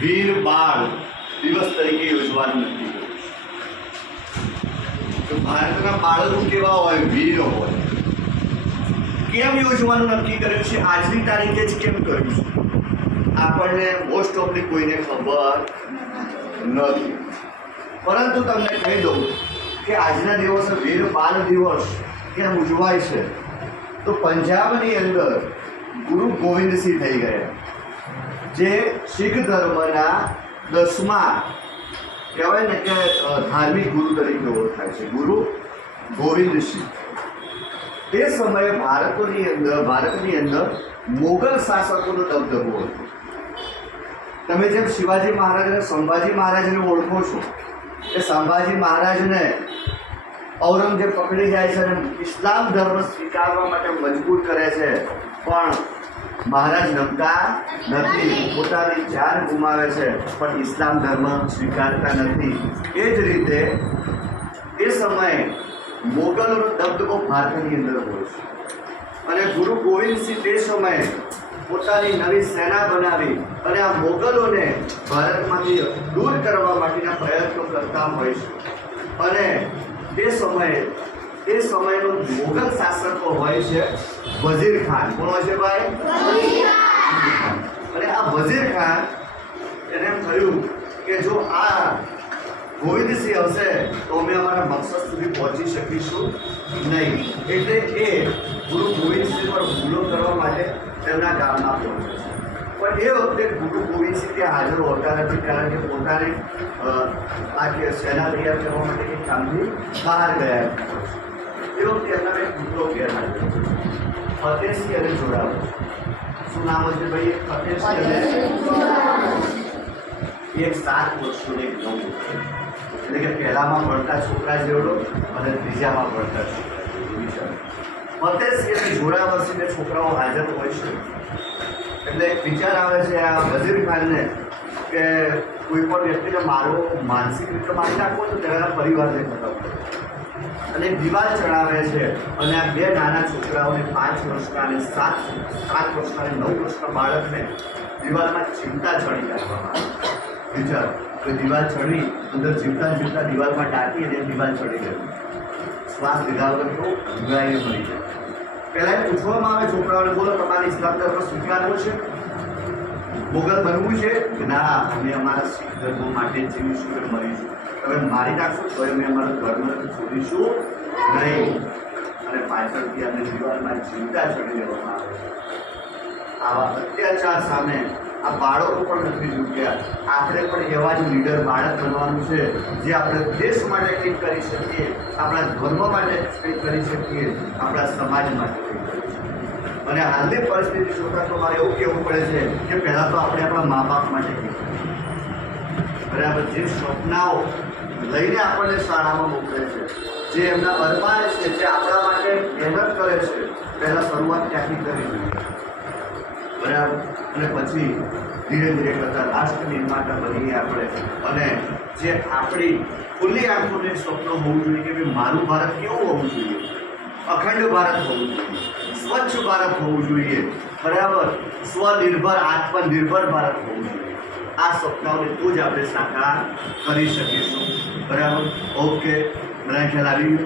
વીર બાળ દિવસ તરીકે યોજવાનું નક્કી કર્યું તો ભારતના બાળકો કેવા હોય? વીર હોય. કેમ યોજવાનું નક્કી કર્યું છે? આજની તારીખે જ કેમ કર્યું છે? આપણને મોસ્ટ ઓફલી કોઈને ખબર નથી. પરંતુ તમને કહી દઉં કે આજના દિવસે વીર બાળ દિવસ કેમ ઉજવાય છે? તો પંજાબની અંદર ગુરુ ગોવિંદસિંહ થઈ ગયા. જે શીખ ધર્મના દસમા કહેવાય ને કે ધાર્મિક ગુરુ તરીકે ઓળખાય છે. ગુરુ ગોવિંદસિંહ તે સમયે ભારતની અંદર ભારતની અંદર મોગલ શાસકોનો દબદબો હતો. તમે જેમ શિવાજી મહારાજ અને સંભાજી મહારાજને ઓળખો છો, એ સંભાજી મહારાજને ઔરંગઝેબ પકડી જાય છે અને ઇસ્લામ ધર્મ સ્વીકારવા માટે મજબૂર કરે છે. પણ મહારાજ નમતા નથી. પોતાની જાન ગુમાવે છે. પણ ઇસ્લામ ધર્મ સ્વીકારતા નથી. એ જ રીતે એ સમયે મોગલોનો દબદબો ભારતની અંદર હોય છે. અને ગુરુ ગોવિંદસિંહ તે સમયે પોતાની નવી સેના બનાવી અને આ મોગલોને ભારતમાંથી દૂર કરવા માટેના પ્રયત્નો કરતા હોય છે. અને તે સમયે તે સમયનો મુઘલ શાસકો હોય છે વઝીર ખાન. કોણ હોય છે ભાઈ? અને આ વઝીર ખાન એને એમ થયું કે જો આ ગોવિંદસિંહ હશે તો અમે અમારા મકસદ સુધી પહોંચી શકીશું નહીં. એટલે એ ગુરુ ગોવિંદસિંહ પર હુમલો કરવા માટે તેમના ગામમાં પહોંચે છે. પણ એ વખતે ગુરુ ગોવિંદસિંહ ત્યાં હાજર હોતા નથી કારણ કે પોતાને આ સેના તૈયાર કરવા માટે કામથી બહાર ગયા વખતે એમના એક ગેરહાજર છે. ફતેહસિંહ અને જોડાવો. શું નામ છે ભાઈ અને એક સાત વર્ષનો એક નવ એટલે કે પહેલામાં ભણતા છોકરા જેવડો અને ત્રીજામાં ભણતા છોકરા જેવડો. અને ફતેહસિંહ અને છોકરાઓ હાજર હોય છે. એટલે વિચાર આવે છે આ વઝીર ખાનને કે કોઈ પણ વ્યક્તિને મારો માનસિક રીતે મારી નાખવો તો તેના પરિવારને ખતમ અને દિવાલ ચડાવે છે. અને આ બે નાના છોકરાઓને પાંચ વર્ષના અને સાત સાત વર્ષના અને નવ વર્ષના બાળકને દિવાલમાં ચિંતા ચડી નાખવામાં આવે. વિચાર કે દિવાલ ચડી, અંદર જીવતા જીવતા દિવાલમાં ટાંકી અને દિવાલ ચડી ગયું. શ્વાસ લીધા વગર તો ઊંઘાઈને મળી જાય પહેલાં પૂછવામાં આવે, છોકરાઓને બોલો, તમારે ઇસ્લામ ધર્મ સ્વીકારવો છે? મોગલ બનવું છે? ના, અમે અમારા શીખ ધર્મ માટે જીવીશું કે મરીશું તમે મારી નાખશો તો અમે અમારો ધર્મ છોડીશું? નહીં. અને પાછળથી અમે દિવાલમાં જીવતા ચડી દેવામાં આવે છે. આવા અત્યાચાર સામે આ બાળકો પણ નથી ચૂક્યા આપણે પણ એવા જ લીડર બાળક બનવાનું છે, જે આપણે દેશ માટે કંઈક કરી શકીએ, આપણા ધર્મ માટે કંઈક કરી શકીએ, આપણા સમાજ માટે કંઈક કરી શકીએ. અને હાલની પરિસ્થિતિ જોતા તો મારે એવું કહેવું પડે છે કે પહેલાં તો આપણે આપણા મા બાપ માટે બરાબર જે સ્વપ્નાઓ લઈને આપણને શાળામાં મોકલે છે. જે એમના અરમાન છે, જે આપણા માટે મહેનત કરે છે, પહેલાં શરૂઆત ત્યાંથી કરી. બરાબર અને પછી ધીરે ધીરે કરતાં રાષ્ટ્ર નિર્માતા બનીએ આપણે. અને જે આપણી ખુલ્લી આંખોને સ્વપ્ન હોવું જોઈએ કે મારું ભારત કેવું હોવું જોઈએ? અખંડ ભારત હોવું જોઈએ. સ્વચ્છ ભારત હોવું જોઈએ. બરાબર? સ્વનિર્ભર, આત્મનિર્ભર ભારત હોવું જોઈએ. આ સપનાઓને તો જ આપણે સાકાર કરી શકીશું. બરાબર? ઓકે મને ખ્યાલ આવી